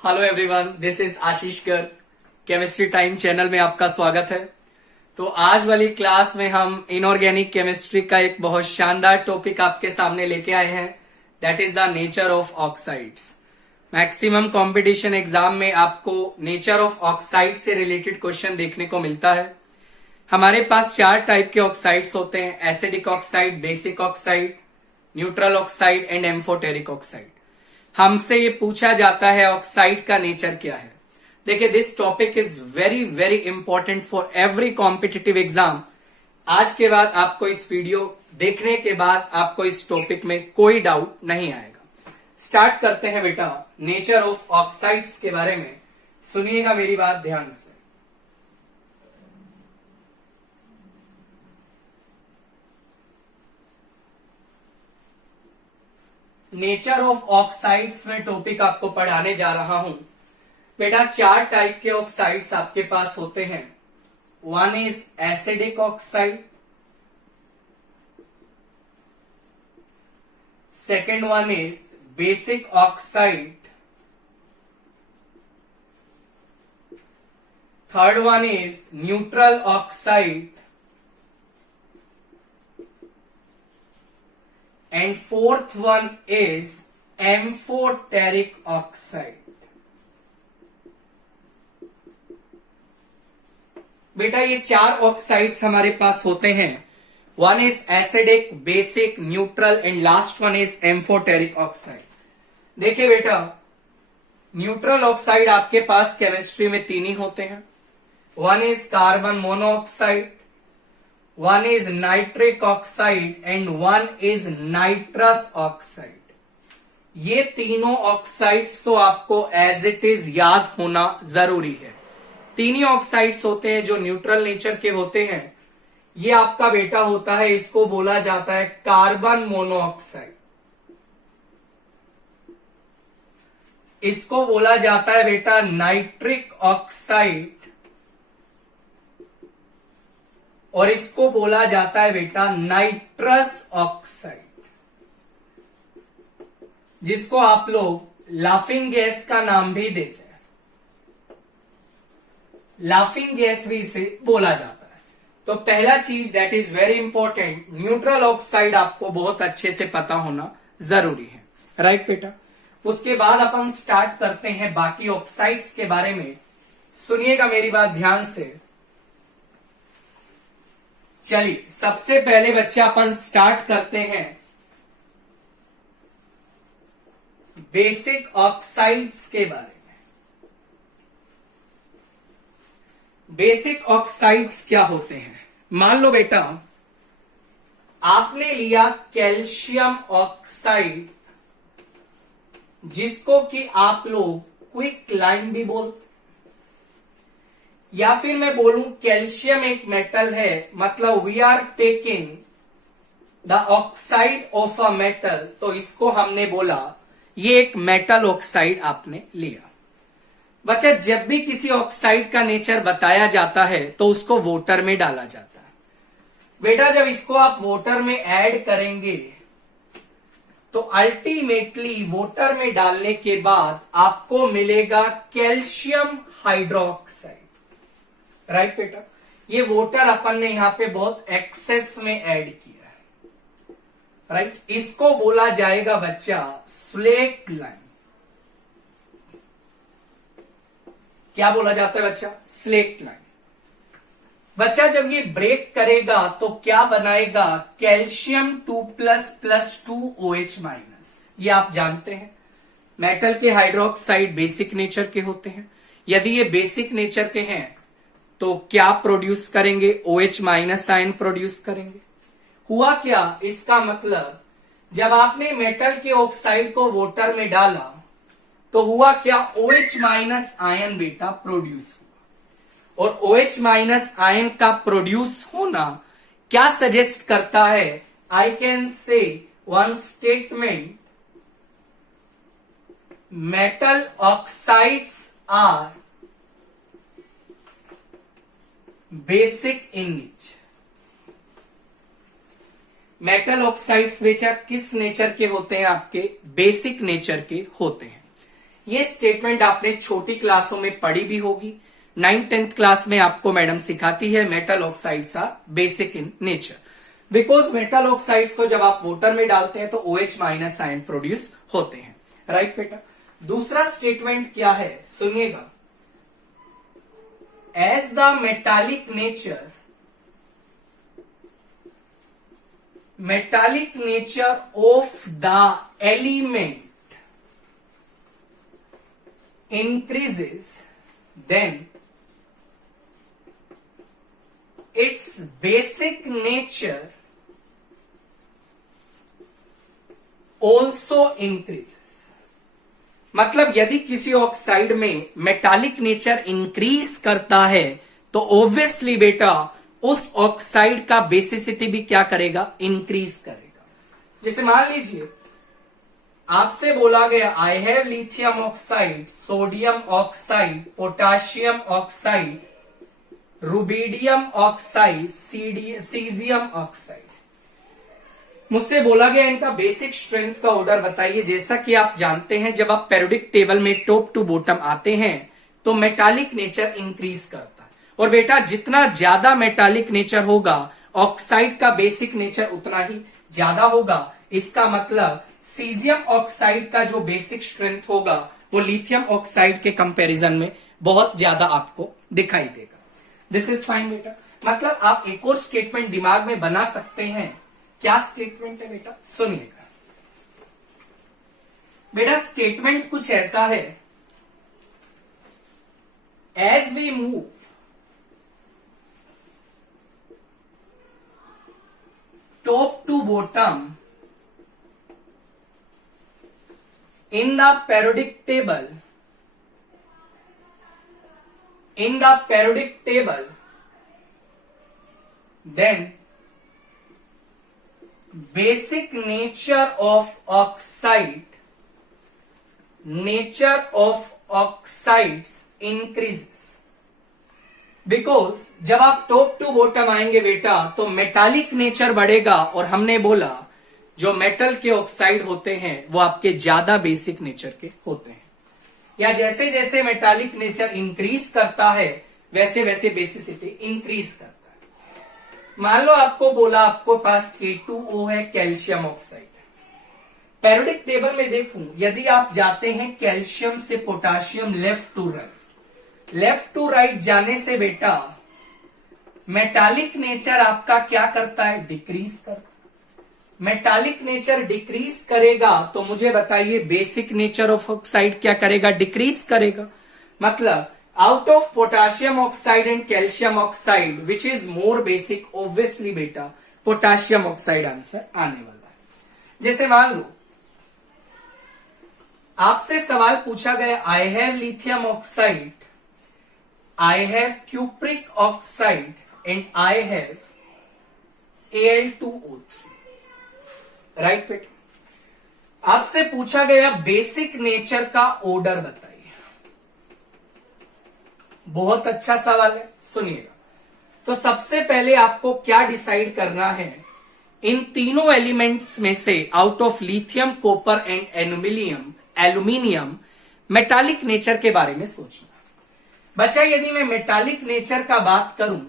Hello everyone, this is आशीष कर। Chemistry time channel में आपका स्वागत है। तो आज वाली क्लास में हम इनऑर्गेनिक केमिस्ट्री का एक बहुत शानदार टॉपिक आपके सामने लेके आए हैं। That is the nature of oxides. Maximum competition exam में आपको नेचर ऑफ ऑक्साइड से रिलेटेड क्वेश्चन देखने को मिलता है। हमारे पास 4 टाइप के ऑक्साइड्स होते हैं: acidic oxide, basic oxide, neutral oxide and amphoteric oxide. हमसे ये पूछा जाता है ऑक्साइड का नेचर क्या है। देखिए, this topic is very very important for every competitive exam. आज के बाद आपको इस वीडियो देखने के बाद आपको इस टॉपिक में कोई डाउट नहीं आएगा। स्टार्ट करते हैं बेटा नेचर ऑफ ऑक्साइड्स के बारे में। सुनिएगा मेरी बात ध्यान से। नेचर ऑफ ऑक्साइड्स में टॉपिक आपको पढ़ाने जा रहा हूं बेटा। 4 टाइप के ऑक्साइड्स आपके पास होते हैं। One is acidic oxide, second one is basic oxide, third one is neutral oxide and fourth one is amphoteric oxide। बेटा ये 4 ऑक्साइड्स हमारे पास होते हैं। One is acidic, basic, neutral and last one is amphoteric oxide. देखिए बेटा, neutral oxide आपके पास chemistry में 3 ही होते हैं। One is carbon monoxide, one is nitric oxide and one is nitrous oxide। ये तीनों ऑक्साइड्स तो आपको एज इट इज याद होना जरूरी है। 3 ही ऑक्साइड्स होते हैं जो न्यूट्रल नेचर के होते हैं। ये आपका बेटा होता है, इसको बोला जाता है कार्बन मोनोऑक्साइड, इसको बोला जाता है बेटा नाइट्रिक ऑक्साइड, और इसको बोला जाता है बेटा नाइट्रस ऑक्साइड, जिसको आप लोग लाफिंग गैस का नाम भी देते हैं। लाफिंग गैस भी इसे बोला जाता है। तो पहला चीज that is very important, neutral oxide आपको बहुत अच्छे से पता होना जरूरी है। राइट बेटा। उसके बाद अपन स्टार्ट करते हैं बाकी ऑक्साइड्स के बारे में। सुनिएगा मेरी बात ध्यान से। चलिए, सबसे पहले बच्चे अपन स्टार्ट करते हैं बेसिक ऑक्साइड्स के बारे में। बेसिक ऑक्साइड्स क्या होते हैं? मान लो बेटा आपने लिया कैल्शियम ऑक्साइड, जिसको कि आप लोग क्विक लाइम भी बोलते, या फिर मैं बोलूं कैल्शियम एक मेटल है, मतलब we are taking the oxide of a metal, तो इसको हमने बोला ये एक मेटल ऑक्साइड आपने लिया। बच्चा, जब भी किसी ऑक्साइड का नेचर बताया जाता है तो उसको वोटर में डाला जाता है। बेटा जब इसको आप वोटर में ऐड करेंगे तो अल्टीमेटली वोटर में डालने के बाद आपको मिलेगा कैल्शियम हाइड्रोक्साइड। राइट बेटा, ये वोटर अपन ने यहां पे बहुत एक्सेस में ऐड किया है। राइट, इसको बोला जाएगा बच्चा स्लेट लाइन। क्या बोला जाता है बच्चा? Slaked lime. बच्चा जब ये ब्रेक करेगा तो क्या बनाएगा? Calcium 2++2OH-। ये आप जानते हैं मेटल के हाइड्रोक्साइड बेसिक नेचर के होते हैं। यदि ये बेसिक नेचर के हैं तो क्या प्रोड्यूस करेंगे? OH- आयन प्रोड्यूस करेंगे। हुआ क्या? इसका मतलब जब आपने मेटल के ऑक्साइड को वोटर में डाला तो हुआ क्या? OH- आयन बेटा प्रोड्यूस हुआ। और OH- आयन का प्रोड्यूस होना क्या सजेस्ट करता है? I can say one statement, metal oxides are basic in nature. Metal oxides बेचा किस नेचर के होते हैं? आपके बेसिक नेचर के होते हैं। ये स्टेटमेंट आपने छोटी क्लासों में पढ़ी भी होगी। 9th-10th क्लास में आपको मैडम सिखाती है metal oxides are basic in nature, because metal oxides को जब आप वाटर में डालते हैं तो OH माइनस आयन प्रोड्यूस होते हैं। राइट बेटा। दूसरा स्टेटमेंट क्या है सुनिएगा, as the metallic nature of the element increases, then its basic nature also increases। मतलब यदि किसी ऑक्साइड में मेटालिक नेचर इंक्रीज करता है तो ऑब्वियसली बेटा उस ऑक्साइड का बेसिसिटी भी क्या करेगा, इंक्रीज करेगा। जैसे मान लीजिए आपसे बोला गया I have lithium oxide, sodium oxide, potassium oxide, rubidium oxide, caesium oxide. मुझसे बोला गया इनका बेसिक स्ट्रेंथ का ऑर्डर बताइए। जैसा कि आप जानते हैं जब आप पेरियोडिक टेबल में टॉप टू बॉटम आते हैं तो मेटालिक नेचर इंक्रीज करता है, और बेटा जितना ज्यादा मेटालिक नेचर होगा ऑक्साइड का बेसिक नेचर उतना ही ज्यादा होगा। इसका मतलब सीजियम ऑक्साइड का जो बेसिक स्ट्रेंथ होगा वो लिथियम ऑक्साइड के कंपैरिजन में बहुत ज्यादा आपको दिखाई देगा। दिस इज फाइन बेटा। मतलब आप एक और स्टेटमेंट दिमाग में बना सकते हैं। क्या स्टेटमेंट है बेटा, सुनिएगा बेटा। स्टेटमेंट कुछ ऐसा है, as we move top to bottom in the periodic table, then basic nature of oxides increases, because जब आप टॉप टू बॉटम आएंगे बेटा तो मेटालिक नेचर बढ़ेगा, और हमने बोला जो मेटल के ऑक्साइड होते हैं वो आपके ज्यादा बेसिक नेचर के होते हैं, या जैसे जैसे मेटालिक नेचर इंक्रीज करता है वैसे वैसे बेसिसिटी इंक्रीज करता है। मान लो आपको बोला आपको पास K2O है, कैल्शियम ऑक्साइड। पेरियोडिक टेबल में देखूं यदि आप जाते हैं कैल्शियम से पोटाशियम लेफ्ट टू राइट जाने से बेटा मेटालिक नेचर आपका क्या करता है, डिक्रीज करता है। मेटालिक नेचर डिक्रीज करेगा तो मुझे बताइए बेसिक नेचर ऑफ ऑक्साइड क्या करेगा, डिक्रीज करेगा। मतलब out of potassium oxide and calcium oxide which is more basic, obviously बेटा पोटाशियम ऑक्साइड आंसर आने वाला है। जैसे मान लो आपसे सवाल पूछा गया, I have lithium oxide, I have cupric oxide and I have Al2O3। Right बेटा। आपसे पूछा गया बेसिक नेचर का ऑर्डर बताइए। बहुत अच्छा सवाल है, सुनिएगा। तो सबसे पहले आपको क्या डिसाइड करना है, इन तीनों एलिमेंट्स में से out of lithium, copper and aluminium metallic nature के बारे में सोचना। बच्चा यदि मैं मेटालिक नेचर का बात करूं,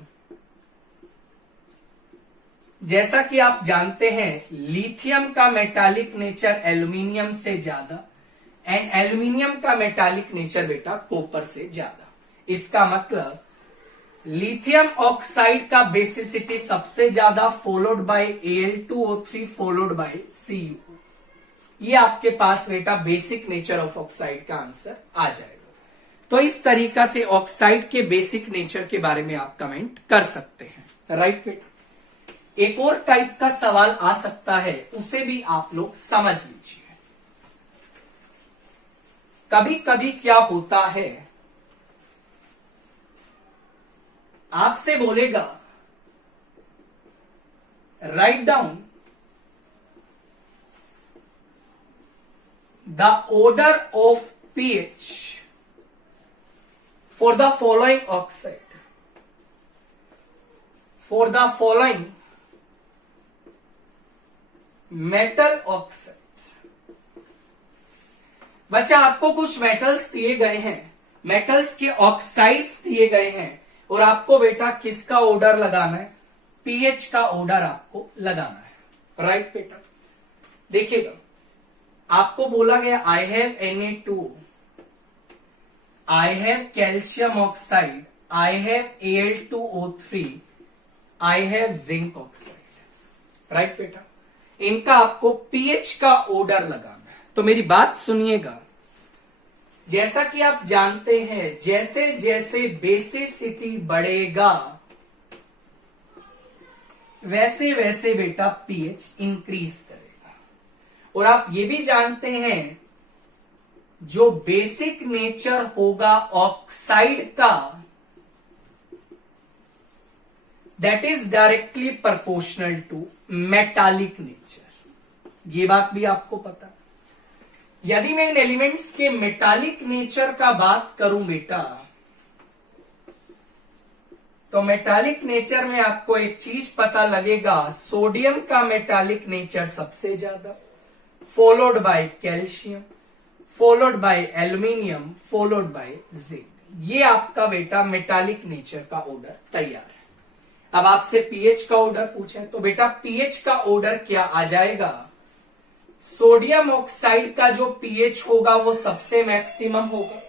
जैसा कि आप जानते हैं लिथियम का मेटालिक नेचर एल्यूमिनियम से ज्यादा एंड एल्यूमिनियम का मेटालिक नेचर बेटा कॉपर से ज्यादा। इसका मतलब लिथियम ऑक्साइड का बेसिसिटी सबसे ज्यादा, followed by Al2O3 followed by Cu। ये आपके पास बेटा बेसिक नेचर ऑफ ऑक्साइड का आंसर आ जाएगा। तो इस तरीका से ऑक्साइड के बेसिक नेचर के बारे में आप कमेंट कर सकते हैं। राइट बेटा। एक और टाइप का सवाल आ सकता है, उसे भी आप लोग समझ लीजिए। कभी कभी क्या होता है, आपसे बोलेगा write down the order of pH for the following oxide, for the following metal oxides। बच्चा आपको कुछ मेटल्स दिए गए हैं, मेटल्स के ऑक्साइड्स दिए गए हैं, और आपको बेटा किसका ऑर्डर लगाना है? पीएच का ऑर्डर आपको लगाना है। राइट बेटा, देखिएगा आपको बोला गया I have Na2, I have calcium oxide, I have Al2O3, I have zinc oxide. Right बेटा, इनका आपको पीएच का ऑर्डर लगाना है। तो मेरी बात सुनिएगा, जैसा कि आप जानते हैं जैसे जैसे बेसिसिटी बढ़ेगा वैसे वैसे बेटा पीएच इंक्रीज करेगा। और आप ये भी जानते हैं जो बेसिक नेचर होगा ऑक्साइड का, that is directly proportional to metallic nature. ये बात भी आपको पता। यदि मैं इन एलिमेंट्स के मेटालिक नेचर का बात करूं बेटा, तो मेटालिक नेचर में आपको एक चीज पता लगेगा, सोडियम का मेटालिक नेचर सबसे ज्यादा, followed by calcium, followed by aluminium, followed by zinc. ये आपका बेटा मेटालिक नेचर का ऑर्डर तैयार है। अब आपसे पीएच का ऑर्डर पूछे तो बेटा पीएच का ऑर्डर क्या आ जाएगा? सोडियम ऑक्साइड का जो पीएच होगा वो सबसे मैक्सिमम होगा,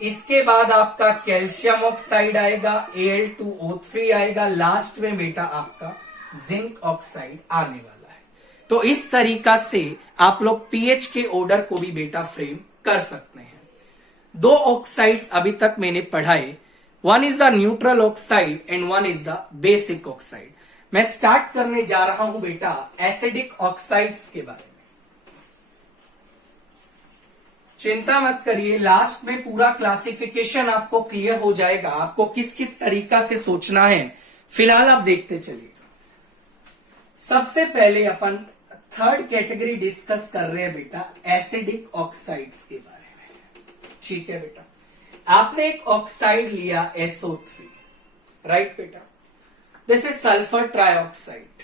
इसके बाद आपका कैल्शियम ऑक्साइड आएगा, Al2O3 आएगा, लास्ट में बेटा आपका जिंक ऑक्साइड आने वाला है। तो इस तरीका से आप लोग पीएच के ऑर्डर को भी बेटा फ्रेम कर सकते हैं। दो ऑक्साइड्स अभी तक मैंने पढ़ाए, one is the neutral oxide and one is the basic oxide. मैं स्टार्ट करने जा रहा हूं बेटा एसिडिक ऑक्साइड्स के बारे में। चिंता मत करिए, लास्ट में पूरा क्लासिफिकेशन आपको क्लियर हो जाएगा, आपको किस किस तरीका से सोचना है। फिलहाल आप देखते चलिए। सबसे पहले अपन थर्ड कैटेगरी डिस्कस कर रहे हैं बेटा एसिडिक ऑक्साइड्स के बारे में। ठीक है बेटा, आपने एक ऑक्साइड लिया SO3, राइट बेटा, दिस इज सल्फर ट्राइऑक्साइड,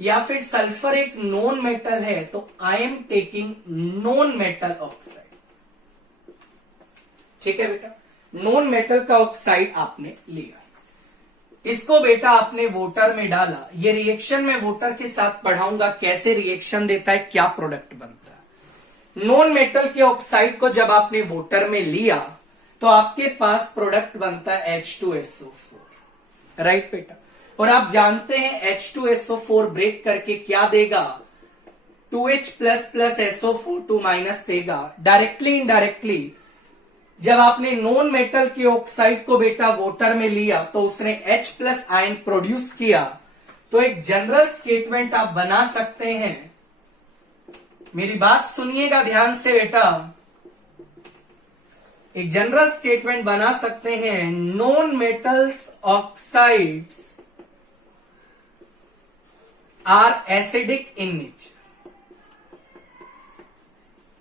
या फिर सल्फर एक नॉन मेटल है तो I am taking non metal oxide. ठीक है बेटा, नॉन मेटल का ऑक्साइड आपने लिया, इसको बेटा आपने वोटर में डाला। ये रिएक्शन में वोटर के साथ पढ़ाऊंगा कैसे रिएक्शन देता है, क्या प्रोडक्ट बनता है। नॉन मेटल के ऑक्साइड को जब आपने वोटर में लिया तो आपके पास प्रोडक्ट बनता है H2SO4, राइट बेटा। और आप जानते हैं H2SO4 ब्रेक करके क्या देगा, 2H++ SO4 2- देगा। डायरेक्टली इनडायरेक्टली जब आपने नॉन मेटल के ऑक्साइड को बेटा वोटर में लिया तो उसने H+ आयन प्रोड्यूस किया। तो एक जनरल स्टेटमेंट आप बना सकते हैं, मेरी बात सुनिएगा ध्यान से बेटा, एक जनरल स्टेटमेंट बना सकते हैं, non metals oxides are acidic in nature.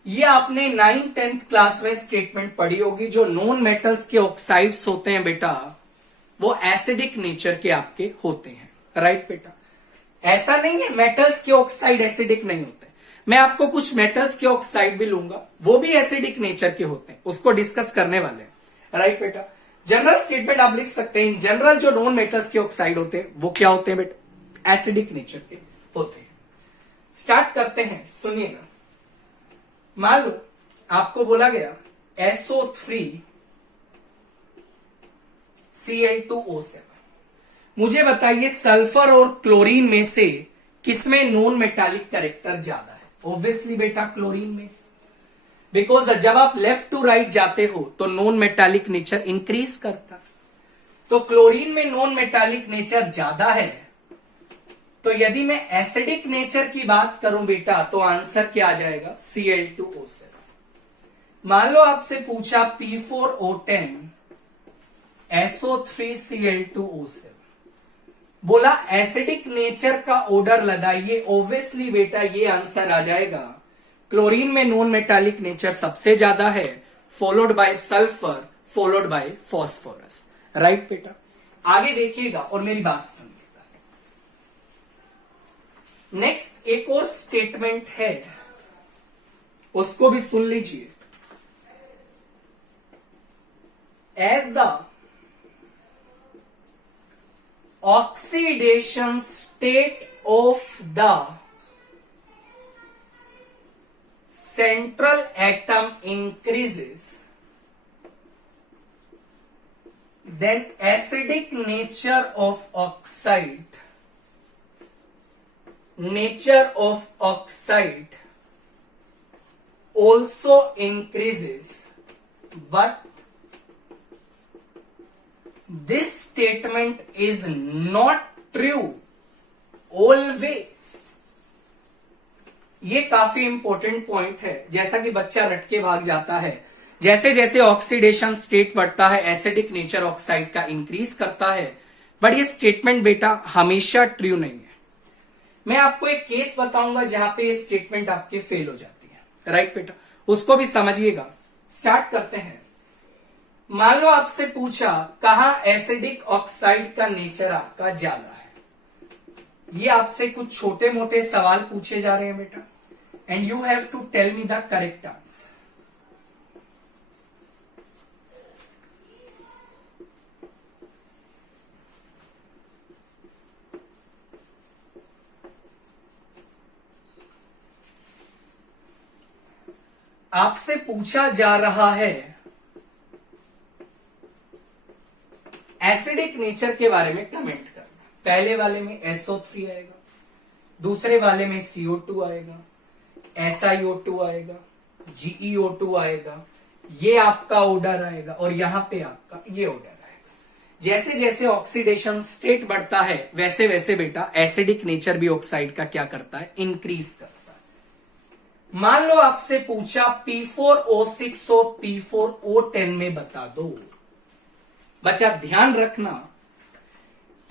ये आपने 9th-10th क्लास में स्टेटमेंट पढ़ी होगी, जो नॉन मेटल्स के ऑक्साइड्स होते हैं बेटा वो एसिडिक नेचर के आपके होते हैं, राइट बेटा। ऐसा नहीं है मेटल्स के ऑक्साइड एसिडिक नहीं होते, मैं आपको कुछ मेटल्स के ऑक्साइड भी लूंगा वो भी एसिडिक नेचर के होते हैं, उसको डिस्कस करने वाले हैं, राइट बेटा। जनरल स्टेटमेंट आप लिख सकते हैं, इन जनरल जो नॉन मेटल्स के ऑक्साइड होते हैं वो क्या होते हैं बेटा, एसिडिक नेचर के होते हैं। स्टार्ट करते हैं, सुनिएगा। मान लो आपको बोला गया SO3 Cl2O7, मुझे बताइए सल्फर और क्लोरीन में से किसमें नॉन मेटालिक कैरेक्टर ज्यादा है? ऑब्वियसली बेटा क्लोरीन में, बिकॉज जब आप लेफ्ट टू राइट जाते हो तो नॉन मेटालिक नेचर इंक्रीज करता, तो क्लोरीन में नॉन मेटालिक नेचर ज्यादा है। तो यदि मैं एसिडिक नेचर की बात करूं बेटा तो आंसर क्या आ जाएगा, Cl2O7। मान लो आपसे पूछा P4O10 SO3 Cl2O7, बोला एसिडिक नेचर का ऑर्डर लगाइए, ऑब्वियसली बेटा ये आंसर आ जाएगा, क्लोरीन में नॉन मेटालिक नेचर सबसे ज्यादा है, followed by sulphur, followed by phosphorus, right बेटा। आगे देखिएगा और मेरी बात सुनिएगा। नेक्स्ट एक और स्टेटमेंट है, उसको भी सुन लीजिए। As the oxidation state of the central atom increases, then acidic nature of oxide also increases, but this statement is not true always. ये काफी इंपॉर्टेंट पॉइंट है। जैसा कि बच्चा रट के भाग जाता है, जैसे जैसे ऑक्सीडेशन स्टेट बढ़ता है एसिडिक नेचर ऑक्साइड का इंक्रीज करता है, बट ये स्टेटमेंट बेटा हमेशा ट्रू नहीं है। मैं आपको एक केस बताऊंगा जहां पे ये स्टेटमेंट आपकी फेल हो जाती है। राइट बेटा, उसको भी समझिएगा। स्टार्ट करते हैं। मान लो आपसे पूछा कहां एसिडिक ऑक्साइड का नेचर आपका ज्यादा है। ये आपसे कुछ छोटे मोटे सवाल पूछे जा रहे हैं बेटा, and you have to tell me the correct answer. आपसे पूछा जा रहा है एसिडिक नेचर के बारे में कमेंट करना। पहले वाले में SO3 आएगा, दूसरे वाले में CO2 आएगा, SiO2 आएगा, GeO2 आएगा, ये आपका ऑर्डर आएगा और यहां पे आपका ये ऑर्डर आएगा। जैसे जैसे ऑक्सीडेशन स्टेट बढ़ता है वैसे वैसे बेटा एसिडिक नेचर भी ऑक्साइड का क्या करता है, इंक्रीज करता है। मान लो आपसे पूछा P4O6 और P4O10 में बता दो। बच्चा ध्यान रखना,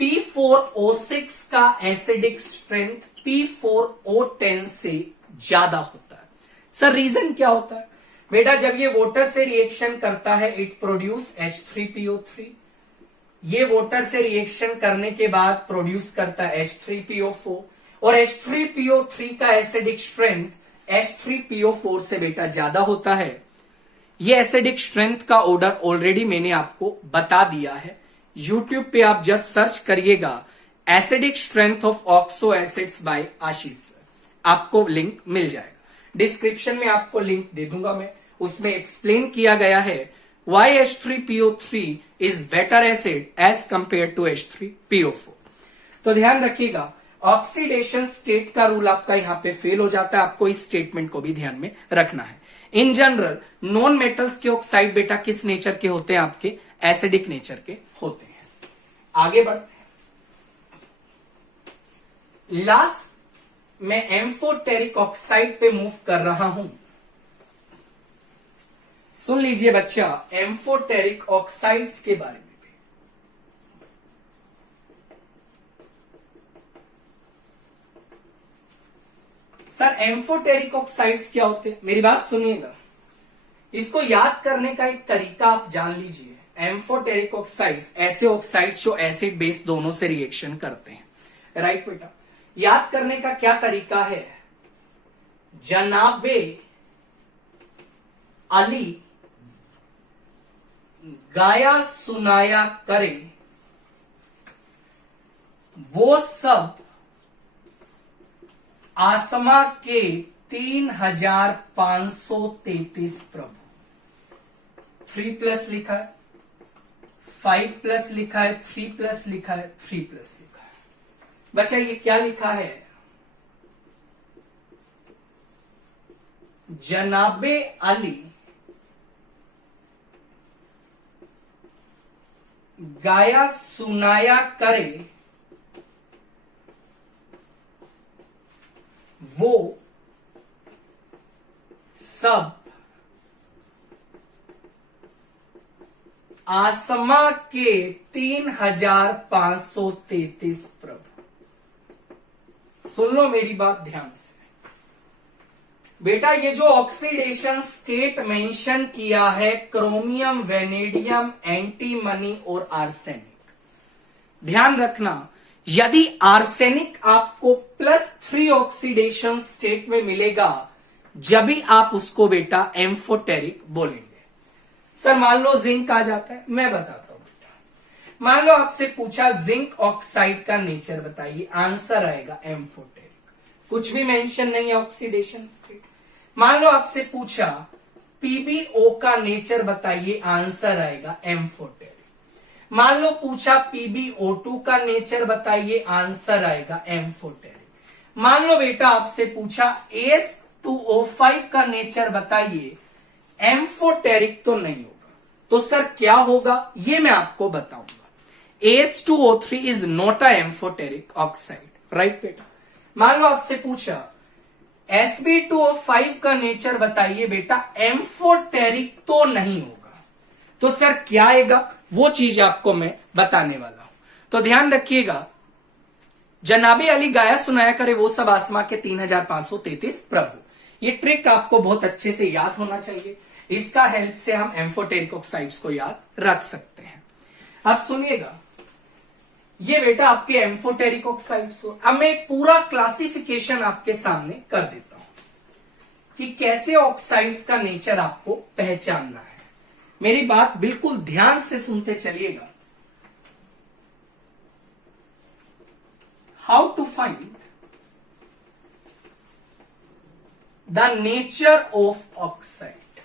P4O6 का एसिडिक स्ट्रेंथ P4O10 से ज्यादा होता है। सर रीजन क्या होता है? बेटा जब ये वाटर से रिएक्शन करता है इट प्रोड्यूस H3PO3। ये वाटर से रिएक्शन करने के बाद प्रोड्यूस करता है H3PO4 और H3PO3 का एसिडिक स्ट्रेंथ H3PO4 से बेटा ज्यादा होता है। ये एसिडिक स्ट्रेंथ का ऑर्डर ऑलरेडी मैंने आपको बता दिया है। YouTube पे आप जस्ट सर्च करिएगा acidic strength of oxo acids by Ashish, आपको लिंक मिल जाएगा। डिस्क्रिप्शन में आपको लिंक दे दूंगा मैं, उसमें एक्सप्लेन किया गया है why H3PO3 is better acid as compared to H3PO4। तो ध्यान रखिएगा, ऑक्सीडेशन स्टेट का रूल आपका यहां पे फेल हो जाता है। आपको इस स्टेटमेंट को भी ध्यान में रखना है। इन जनरल नॉन मेटल्स के ऑक्साइड बेटा किस नेचर के होते हैं? आपके एसिडिक नेचर के होते हैं। आगे बढ़ते हैं। लास्ट मैं एम्फोटेरिक ऑक्साइड पे मूव कर रहा हूं। सुन लीजिए बच्चा एम्फोटेरिक ऑक्साइड्स के बारे में। सर एम्फोटेरिक ऑक्साइड्स क्या होते हैं? मेरी बात सुनिएगा, इसको याद करने का एक तरीका आप जान लीजिए। एम्फोटेरिक ऑक्साइड्स ऐसे ऑक्साइड्स जो एसिड बेस दोनों से रिएक्शन करते हैं। राइट बेटा, याद करने का क्या तरीका है? जनाबे अली गाया सुनाया करे वो सब आसमा के 3533 प्रभु। 3+ लिखा है, 5+ लिखा है, 3+ लिखा है, 3+ लिखा है। बच्चा ये क्या लिखा है? जनाबे अली गाया सुनाया करे वो सब आसमा के 3533 प्रभु। सुन लो मेरी बात ध्यान से बेटा, ये जो ऑक्सीडेशन स्टेट मेंशन किया है क्रोमियम, वेनेडियम, एंटीमनी और आर्सेनिक, ध्यान रखना यदि आर्सेनिक आपको +3 ऑक्सीडेशन स्टेट में मिलेगा जब भी आप उसको बेटा एम्फोटेरिक बोलेंगे। सर मान लो जिंक आ जाता है, मैं बताता हूं बेटा। मान लो आपसे पूछा जिंक ऑक्साइड का नेचर बताइए, आंसर आएगा एम्फोटेरिक, कुछ भी मेंशन नहीं है ऑक्सीडेशन स्टेट। मान लो आपसे पूछा पीबीओ का नेचर बताइए, आंसर आएगा एम्फोटेरिक। मान लो पूछा PbO2 का नेचर बताइए, आंसर आएगा एम्फोटेरिक। मान लो बेटा आपसे पूछा AS2O5 का नेचर बताइए, एम्फोटेरिक तो नहीं होगा, तो सर क्या होगा ये मैं आपको बताऊंगा। AS2O3 is not a amphoteric oxide, right बेटा। मान लो आपसे पूछा Sb2O5 का नेचर बताइए बेटा, एम्फोटेरिक तो नहीं होगा, तो सर क्या आएगा वो चीज आपको मैं बताने वाला हूं। तो ध्यान रखिएगा, जनाबे अली गाया सुनाया करे वो सब आसमां के 3533 प्रभु, ये ट्रिक आपको बहुत अच्छे से याद होना चाहिए। इसका हेल्प से हम एम्फोटेरिक ऑक्साइड्स को याद रख सकते हैं। अब सुनिएगा, ये बेटा आपके एम्फोटेरिक ऑक्साइड्स हो। अब मैं एक पूरा क्लासिफिकेशन आपके सामने कर देता हूं कि कैसे ऑक्साइड्स का नेचर आपको पहचानना है। मेरी बात बिल्कुल ध्यान से सुनते चलिएगा। How to find the nature of oxide.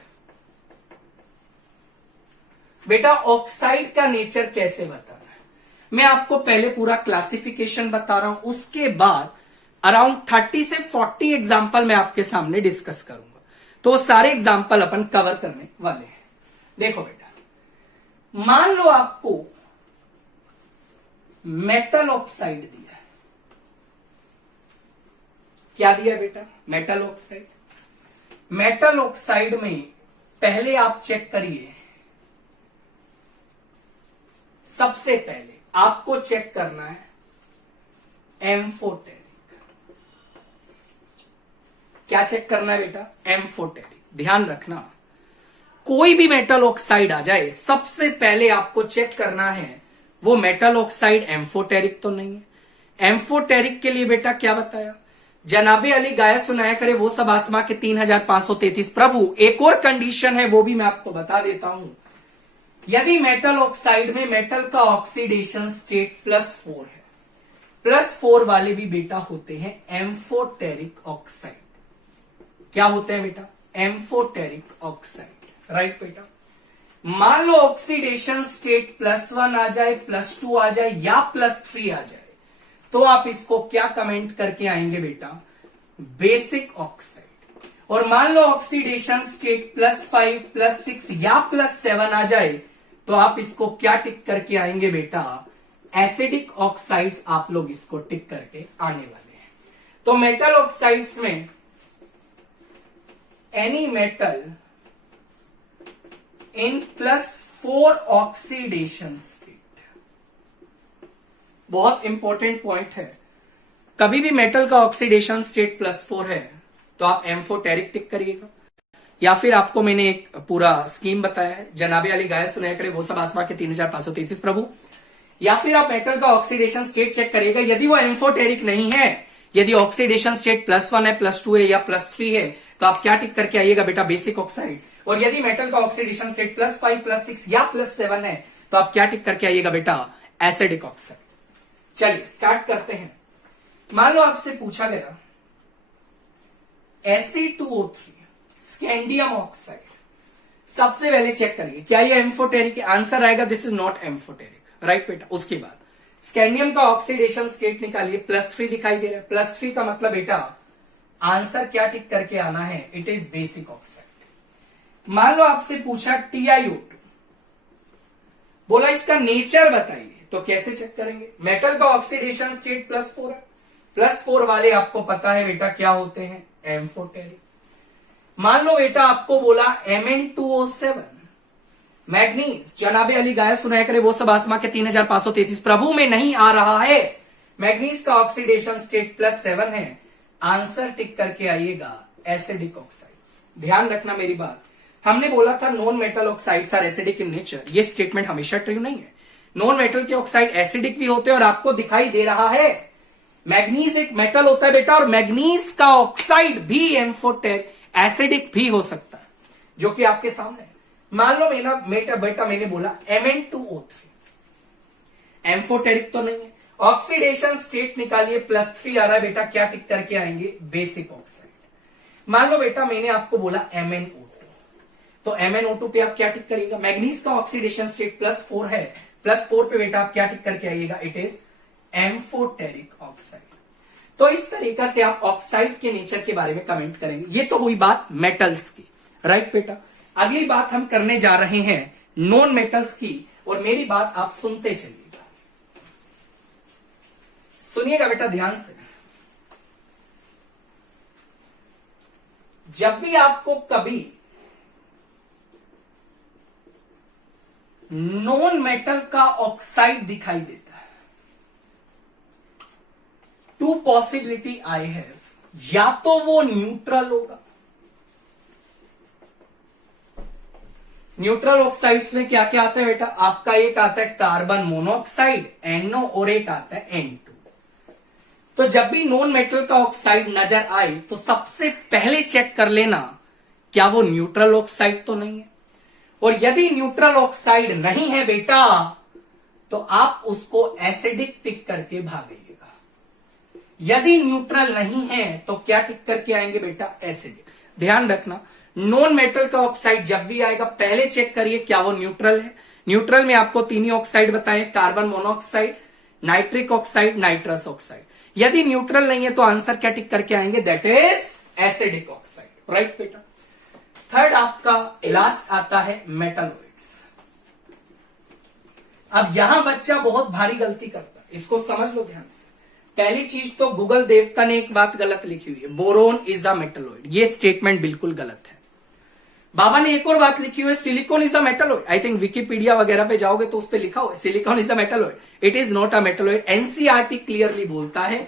बेटा ऑक्साइड का नेचर कैसे बताना है, मैं आपको पहले पूरा क्लासिफिकेशन बता रहा हूं, उसके बाद अराउंड 30 से 40 एग्जाम्पल मैं आपके सामने डिस्कस करूंगा। तो सारे एग्जाम्पल अपन कवर करने वाले हैं। देखो बेटा, मान लो आपको मेटल ऑक्साइड दिया है, क्या दिया बेटा, मेटल ऑक्साइड। मेटल ऑक्साइड में पहले आप चेक करिए, सबसे पहले आपको चेक करना है एम्फोटेरिक। क्या चेक करना है बेटा, एम्फोटेरिक। ध्यान रखना, कोई भी मेटल ऑक्साइड आ जाए, सबसे पहले आपको चेक करना है वो मेटल ऑक्साइड एम्फोटेरिक तो नहीं है। एम्फोटेरिक के लिए बेटा क्या बताया, जनाबे अली गाया सुनाया करे वो सब आसमां के 3533 प्रभु। एक और कंडीशन है, वो भी मैं आपको बता देता हूं। यदि मेटल ऑक्साइड में मेटल का ऑक्सीडेशन स्टेट +4 है, +4 वाले भी बेटा होते हैं एम्फोटेरिक ऑक्साइड। क्या होते हैं बेटा, एम्फोटेरिक ऑक्साइड, राइट बेटा। मान लो ऑक्सीडेशन स्टेट +1 आ जाए, +2 आ जाए या +3 आ जाए, तो आप इसको क्या कमेंट करके आएंगे बेटा, बेसिक ऑक्साइड। और मान लो ऑक्सीडेशन स्टेट +5, +6 या +7 आ जाए, तो आप इसको क्या टिक करके आएंगे बेटा, एसिडिक ऑक्साइड्स आप लोग इसको टिक करके आने वाले हैं। तो मेटल ऑक्साइड्स में एनी मेटल इन +4 ऑक्सीडेशन स्टेट, बहुत इंपॉर्टेंट पॉइंट है। कभी भी मेटल का ऑक्सीडेशन स्टेट +4 है तो आप एम्फोटेरिक टिक करिएगा, या फिर आपको मैंने एक पूरा स्कीम बताया है, जनाबे अली गाया सुनाया करे वो सब आसमां के 3533 प्रभु। या फिर आप मेटल का ऑक्सीडेशन स्टेट चेक करिएगा, यदि वो एम्फोटेरिक नहीं है, यदि ऑक्सीडेशन स्टेट +1 है, +2 है या +3 है, तो आप क्या टिक करके आइएगा बेटा, बेसिक ऑक्साइड। और यदि मेटल का ऑक्सीडेशन स्टेट +5, +6 या +7 है, तो आप क्या टिक करके आइएगा बेटा, एसिडिक ऑक्साइड। चलिए स्टार्ट करते हैं। मान लो आपसे पूछा गया Fe2O3 स्कैंडियम ऑक्साइड, सबसे पहले चेक करिए क्या ये एम्फोटेरिक है, आंसर आएगा this is not amphoteric, right बेटा। उसके बाद स्कैंडियम का ऑक्सीडेशन स्टेट निकालिए, +3 दिखाई दे रहा है, +3 का मतलब बेटा आंसर क्या टिक करके आना है, इट इज बेसिक ऑक्साइड। मान लो आपसे पूछा TiO2, बोला इसका नेचर बताइए, तो कैसे चेक करेंगे, मेटल का ऑक्सीडेशन स्टेट +4 है, +4 वाले आपको पता है बेटा क्या होते हैं, एम्फोटेरिक। मान लो बेटा आपको बोला Mn2O7 मैग्नीज, जनाबे अली गाया सुनाया करे वो सब आसमां के 3533 प्रभु में नहीं आ रहा है, मैग्नीज का ऑक्सीडेशन स्टेट +7 है, आंसर टिक करके आइएगा एसिडिक ऑक्साइड। ध्यान रखना मेरी बात, हमने बोला था non metal oxides are acidic in nature, ये स्टेटमेंट हमेशा ट्रू नहीं है। नॉन मेटल के ऑक्साइड एसिडिक भी होते हैं, और आपको दिखाई दे रहा है मैग्नीज एक मेटल होता है बेटा, और मैग्नीज का ऑक्साइड भी एसिडिक भी हो सकता है, जो कि आपके सामने है। मान लो बेटा मैंने बोला Mn2O3, एम्फोटेरिक तो नहीं है। ऑक्सीडेशन स्टेट निकालिए, +3 आ रहा है बेटा, क्या टिक करके आएंगे? Basic oxide. मान लो बेटा मैंने आपको बोला MnO2, तो MnO2 पे आप क्या टिक करिएगा? मैग्नीज का ऑक्सीडेशन स्टेट +4 है, +4 पे बेटा आप क्या टिक करके आइएगा? It is amphoteric oxide. तो इस तरीका से आप ऑक्साइड के नेचर के बारे में कमेंट करेंगे। ये तो हुई बात मेटल्स की, राइट बेटा। अगली बात हम करने जा रहे हैं नॉन मेटल्स की, और मेरी बात आप सुनते चलिएगा, सुनिएगा बेटा ध्यान से। जब भी आपको कभी नॉन मेटल का ऑक्साइड दिखाई देता है, 2 पॉसिबिलिटी आई हैव, या तो वो न्यूट्रल होगा। न्यूट्रल ऑक्साइड्स में क्या क्या आता है बेटा? आपका एक आता है कार्बन मोनोऑक्साइड NO, और एक आता है N2। तो जब भी नॉन मेटल का ऑक्साइड नजर आए तो सबसे पहले चेक कर लेना क्या वो न्यूट्रल ऑक्साइड तो नहीं है। और यदि न्यूट्रल ऑक्साइड नहीं है बेटा, तो आप उसको एसिडिक टिक करके भागेगा। यदि न्यूट्रल नहीं है तो क्या टिक करके आएंगे बेटा? एसिडिक। ध्यान रखना, नॉन मेटल का ऑक्साइड जब भी आएगा पहले चेक करिए क्या वो न्यूट्रल है। न्यूट्रल में आपको 3 ही ऑक्साइड बताए, carbon monoxide, nitric oxide, nitrous oxide. यदि न्यूट्रल नहीं है तो आंसर क्या टिक करके आएंगे? That is acidic oxide, right बेटा। थर्ड आपका लास्ट आता है मेटालॉइड्स। अब यहां बच्चा बहुत भारी गलती करता है, इसको समझ लो ध्यान से। पहली चीज तो गूगल देवता ने एक बात गलत लिखी हुई है, बोरोन इज अ मेटालॉइड। ये स्टेटमेंट बिल्कुल गलत है। बाबा ने एक और बात लिखी हुई है, silicon is a metalloid. I think Wikipedia वगैरह पे जाओगे तो उस पे लिखा हुआ है silicon is a metalloid. It is not a metalloid. NCERT clearly बोलता है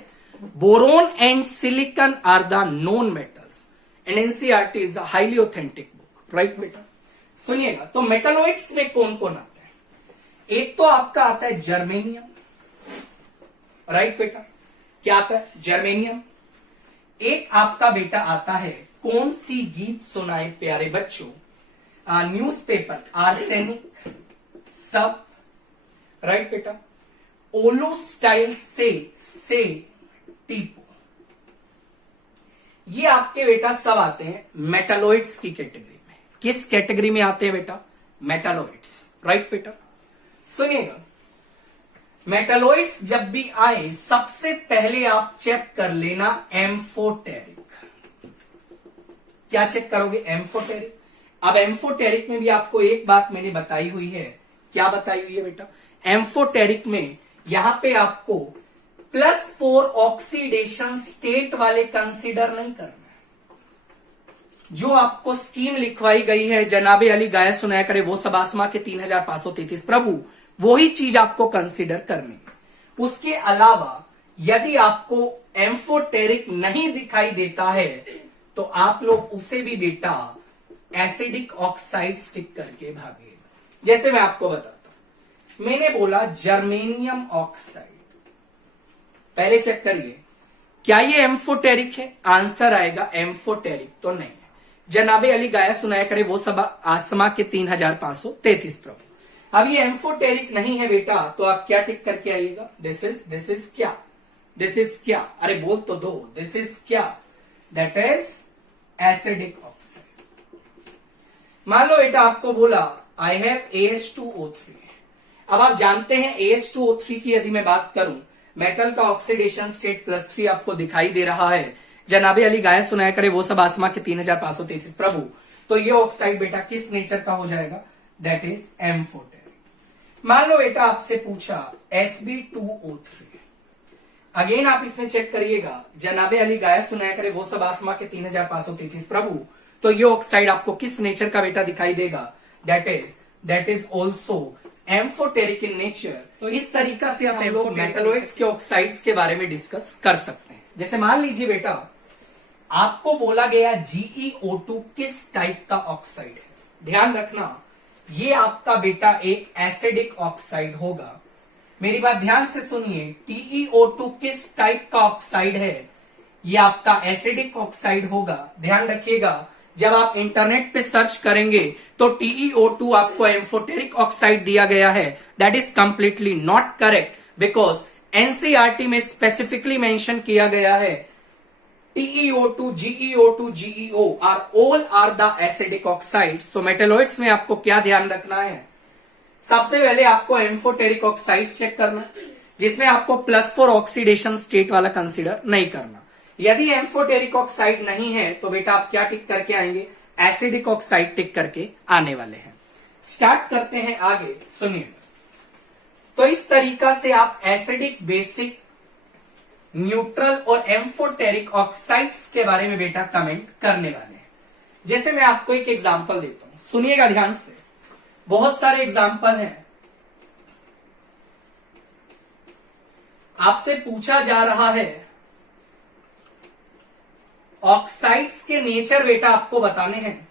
boron and silicon are the non metals, and NCERT is the highly authentic book, right बेटा। सुनिएगा, तो मेटालॉइड्स में कौन कौन आता है? एक तो आपका आता है जर्मेनियम, राइट बेटा। क्या आता है? जर्मेनियम। एक आपका बेटा आता है, कौन सी गीत सुनाए प्यारे बच्चों? न्यूज़पेपर, आर्सेनिक, सब, राइट बेटा। ओलू स्टाइल से टीपो, ये आपके बेटा सब आते हैं मेटालॉइड्स की कैटेगरी में। किस कैटेगरी में आते हैं बेटा? मेटालॉइड्स, राइट बेटा। सुनिएगा, मेटालॉइड्स जब भी आए सबसे पहले आप चेक कर लेना एम्फोटेरिक। क्या चेक करोगे? एम्फोटेरिक। अब एम्फोटेरिक में भी आपको एक बात मैंने बताई हुई है। क्या बताई हुई है बेटा? एम्फोटेरिक में यहां पे आपको +4 ऑक्सीडेशन स्टेट वाले कंसीडर नहीं करना। जो आपको स्कीम लिखवाई गई है, जनाबे अली गाया सुनाया करे वो सब आसमा के 3533 प्रभु, वही चीज आपको कंसीडर करनी है। उसके अलावा यदि आपको एम्फोटेरिक नहीं दिखाई देता है तो आप लोग उसे भी बेटा एसिडिक ऑक्साइड स्टिक करके भागे। जैसे मैं आपको बताता हूं, मैंने बोला जर्मेनियम ऑक्साइड, पहले चेक करिए क्या ये एम्फोटेरिक है? आंसर आएगा एम्फोटेरिक तो नहीं है। जनाबे अली गाया सुनाया करे वो सब आसमा के 3533 प्रभु। अब ये एम्फोटेरिक नहीं है बेटा, तो आप क्या टिक करके आइएगा? दिस इज क्या? दिस इज क्या? अरे बोल तो दो, दिस इज क्या? That is acidic oxide. मान लो बेटा आपको बोला आई हैव AS2O3। अब आप जानते हैं AS2O3 की यदि मैं बात करूं, मेटल का ऑक्सीडेशन स्टेट +3 आपको दिखाई दे रहा है। जनाबे अली गाया सुनाया करे वो सब आसमा के 3533 प्रभु। तो ये ऑक्साइड बेटा किस नेचर का हो जाएगा? That is amphoteric. मान लो बेटा आपसे पूछा Sb2O3। अगेन आप इसमें चेक करिएगा, जनाबे अली गाया सुनाया करे वो सब आसमा के 3533 प्रभु। तो ये ऑक्साइड आपको किस नेचर का बेटा दिखाई देगा? That is also amphoteric in nature. तो इस तरीका से आप मेटालॉइड्स के ऑक्साइड्स के बारे में डिस्कस कर सकते हैं। जैसे मान लीजिए बेटा आपको बोला गया GeO2 किस टाइप का ऑक्साइड है। ध्यान रखना, ये आपका बेटा एक एसिडिक ऑक्साइड होगा। मेरी बात ध्यान से सुनिए, TeO2 किस टाइप का ऑक्साइड है? ये आपका एसिडिक ऑक्साइड होगा। ध्यान रखिएगा, जब आप इंटरनेट पे सर्च करेंगे तो TeO2 आपको एम्फोटेरिक ऑक्साइड दिया गया है। That is completely not correct, because NCERT में स्पेसिफिकली मेंशन किया गया है TeO2, GeO2, GeO are the acidic oxides। तो मेटेलॉइड्स में आपको क्या ध्यान रखना है, सबसे पहले आपको एम्फोटेरिक ऑक्साइड चेक करना, जिसमें आपको +4 ऑक्सीडेशन स्टेट वाला कंसीडर नहीं करना। यदि एम्फोटेरिक ऑक्साइड नहीं है तो बेटा आप क्या टिक करके आएंगे, एसिडिक ऑक्साइड टिक करके आने वाले हैं। स्टार्ट करते हैं आगे, सुनिए। तो इस तरीका से आप एसिडिक, बेसिक, न्यूट्रल और एम्फोटेरिक ऑक्साइड्स के बारे में बेटा कमेंट करने वाले हैं। जैसे मैं आपको एक एग्जांपल देता हूं, सुनिएगा ध्यान से, बहुत सारे एग्जांपल हैं। आपसे पूछा जा रहा है ऑक्साइड्स के नेचर, बेटा आपको बताने हैं।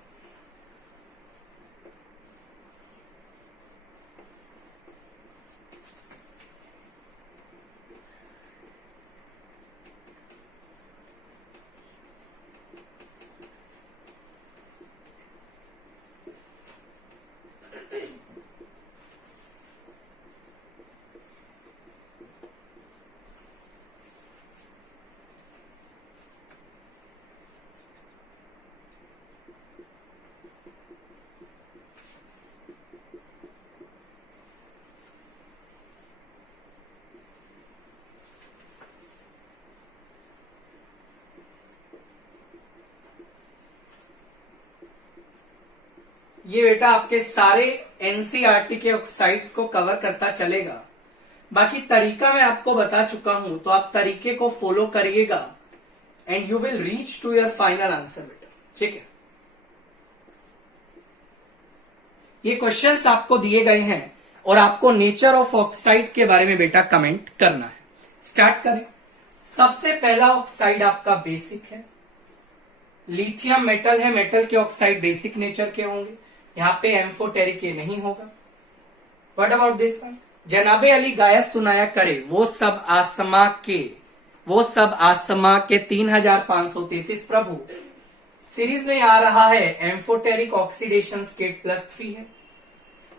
ये बेटा आपके सारे एनसीईआरटी के ऑक्साइड्स को कवर करता चलेगा। बाकी तरीका मैं आपको बता चुका हूं, तो आप तरीके को फॉलो करिएगा and you will reach to your final answer बेटा, ठीक है। ये क्वेश्चंस आपको दिए गए हैं और आपको नेचर ऑफ ऑक्साइड के बारे में बेटा कमेंट करना है। स्टार्ट करें। सबसे पहला ऑक्साइड आपका बेसिक है। लिथियम मेटल है, मेटल के ऑक्साइड बेसिक नेचर के होंगे, यहां पे एम्फोटेरिक ये नहीं होगा। व्हाट अबाउट दिस वन, जनाबे अली गायस सुनाया करे, वो सब आसमा के 3533 प्रभु। सीरीज में आ रहा है एम्फोटेरिक ऑक्सीडेशन स्टेट +3 है।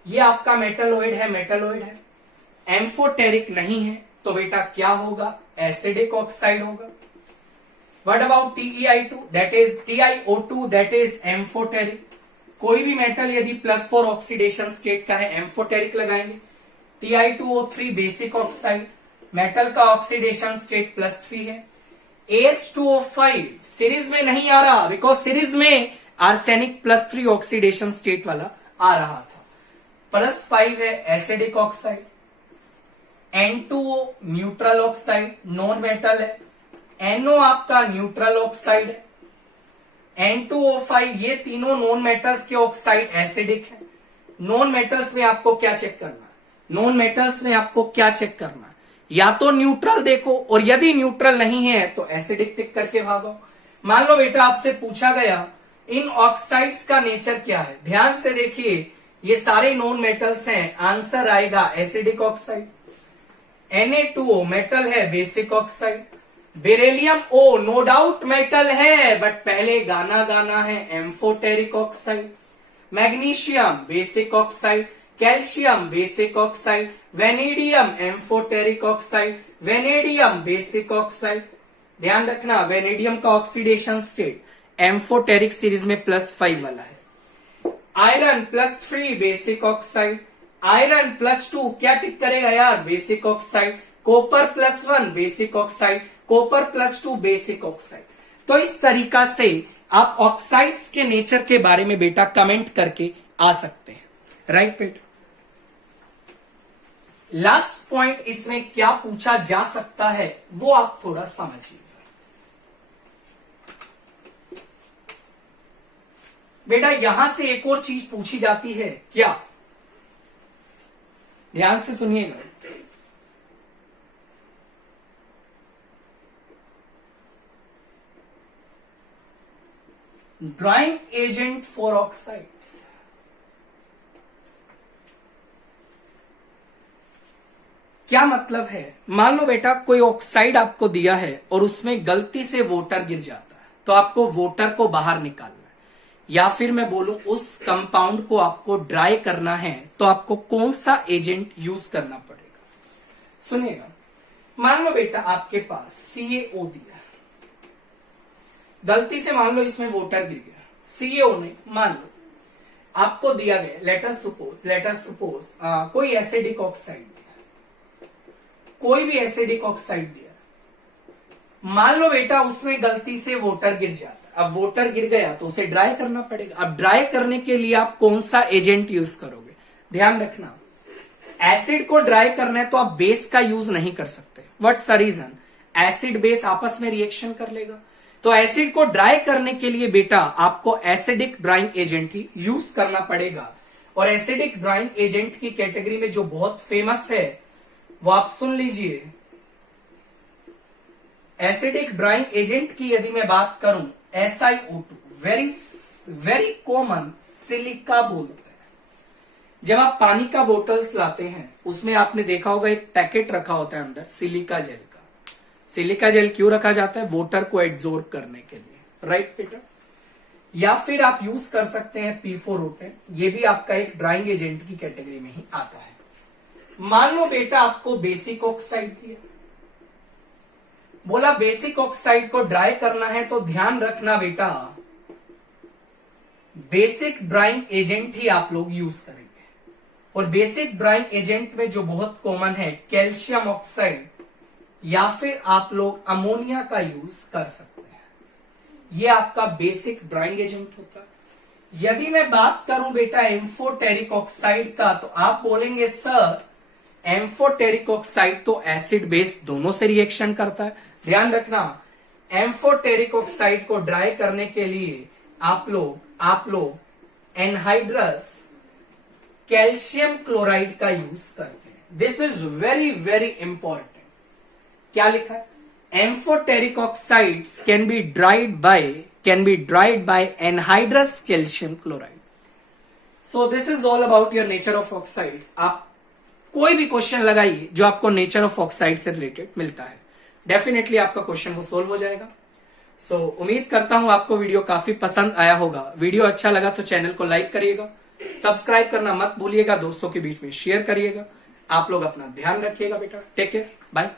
ये आपका मेटलॉइड है, एम्फोटेरिक नहीं है तो बेटा क्या होगा, एसिडिक ऑक्साइड होगा। What about TeI2, that is TiO2, that is amphoteric. कोई भी मेटल यदि +4 ऑक्सीडेशन स्टेट का है, एम्फोटेरिक लगाएंगे। Ti2O3 बेसिक ऑक्साइड, मेटल का ऑक्सीडेशन स्टेट +3 है। AS2O5 सीरीज में नहीं आ रहा, बिकॉज सीरीज में आर्सेनिक +3 ऑक्सीडेशन स्टेट वाला आ रहा था। +5 है, acidic oxide. N2O neutral oxide, non metal है। NO आपका न्यूट्रल ऑक्साइड है। N2O5 ये तीनों नॉन मेटल्स के ऑक्साइड एसिडिक है। नॉन मेटल्स में आपको क्या चेक करना, या तो न्यूट्रल देखो, और यदि न्यूट्रल नहीं है तो एसिडिक टिक करके भागो। मान लो बेटा आपसे पूछा गया इन ऑक्साइड्स का नेचर क्या है, ध्यान से देखिए, ये सारे नॉन मेटल्स हैं, आंसर आएगा एसिडिक ऑक्साइड। Na2O मेटल है, basic oxide. Beryllium O no doubt metal है, बट पहले गाना है, amphoteric oxide. Magnesium basic oxide, calcium basic oxide, vanadium amphoteric oxide, vanadium basic oxide. ध्यान रखना, वेनेडियम का ऑक्सीडेशन स्टेट एम्फोटेरिक सीरीज में +5 वाला है। आयरन +3 बेसिक ऑक्साइड, आयरन +2 क्या टिक करेगा यार, basic oxide. Copper +1 basic oxide, copper +2 basic oxide. तो इस तरीका से आप ऑक्साइड्स के नेचर के बारे में बेटा कमेंट करके आ सकते हैं, राइट बेटा। लास्ट पॉइंट इसमें क्या पूछा जा सकता है वो आप थोड़ा समझिए बेटा। यहां से एक और चीज पूछी जाती है, क्या, ध्यान से सुनिएगा। Drying agent for oxides. क्या मतलब है, मान लो बेटा कोई ऑक्साइड आपको दिया है और उसमें गलती से वाटर गिर जाता है, तो आपको वाटर को बाहर निकालना है। या फिर मैं बोलूं उस कंपाउंड को आपको ड्राई करना है तो आपको कौन सा एजेंट यूज करना पड़ेगा। सुनिएगा, मान लो बेटा आपके पास CaO दिया, गलती से मान लो इसमें वाटर गिर गया। CaO ने मान लो आपको दिया गया, लेट अस सपोज कोई एसिडिक ऑक्साइड दिया, कोई भी एसिडिक ऑक्साइड दिया। मान लो बेटा उसमें गलती से वाटर गिर जाता, अब वाटर गिर गया तो उसे ड्राई करना पड़ेगा। अब ड्राई करने के लिए आप कौन सा एजेंट यूज करोगे? ध्यान रखना, एसिड को ड्राई करना है तो आप बेस का यूज नहीं कर सकते। What's the reason? Acid base आपस में रिएक्शन कर लेगा। तो एसिड को ड्राई करने के लिए बेटा आपको एसिडिक ड्राइंग एजेंट ही यूज करना पड़ेगा। और एसिडिक ड्राइंग एजेंट की कैटेगरी में जो बहुत फेमस है वो आप सुन लीजिए। एसिडिक ड्राइंग एजेंट की यदि मैं बात करूं, SiO2 वेरी कॉमन सिलिका बोलते हैं। जब आप पानी का बोतल्स लाते हैं उसमें आपने देखा होगा एक पैकेट रखा होता है अंदर सिलिका जेल का। सिलिका जेल क्यों रखा जाता है? वाटर को एब्जॉर्ब करने के लिए, राइट बेटा। या फिर आप यूज कर सकते हैं P4O10, ये भी आपका एक ड्राइंग एजेंट की कैटेगरी में ही आता है। मान लो बेटा आपको बेसिक ऑक्साइड दिया, बोला बेसिक ऑक्साइड को ड्राई करना है तो ध्यान रखना बेटा बेसिक ड्राइंग एजेंट ही आप लोग यूज करेंगे। और बेसिक ड्राइंग एजेंट में जो बहुत कॉमन है कैल्शियम ऑक्साइड या फिर आप लोग अमोनिया का यूज कर सकते हैं। ये आपका बेसिक ड्राइंग एजेंट होता है। यदि मैं बात करूं बेटा एम्फोटेरिक ऑक्साइड का तो आप बोलेंगे सर एम्फोटेरिक ऑक्साइड तो एसिड बेस दोनों से रिएक्शन करता है। ध्यान रखना, एम्फोटेरिक ऑक्साइड को ड्राई करने के लिए आप लोग एनहाइड्रस कैल्शियम क्लोराइड का यूज करते हैं। This is very very important. क्या लिखा है? Amphoteric oxides can be dried by anhydrous calcium chloride. So this is all about your nature of oxides. आप कोई भी क्वेश्चन लगाइए जो आपको नेचर ऑफ ऑक्साइड से रिलेटेड मिलता है, डेफिनेटली आपका क्वेश्चन वो सोल्व हो जाएगा। सो उम्मीद करता हूं आपको वीडियो काफी पसंद आया होगा। वीडियो अच्छा लगा तो चैनल को लाइक करिएगा, सब्सक्राइब करना मत भूलिएगा, दोस्तों के बीच में शेयर करिएगा। आप लोग अपना ध्यान रखिएगा बेटा। Take care, bye.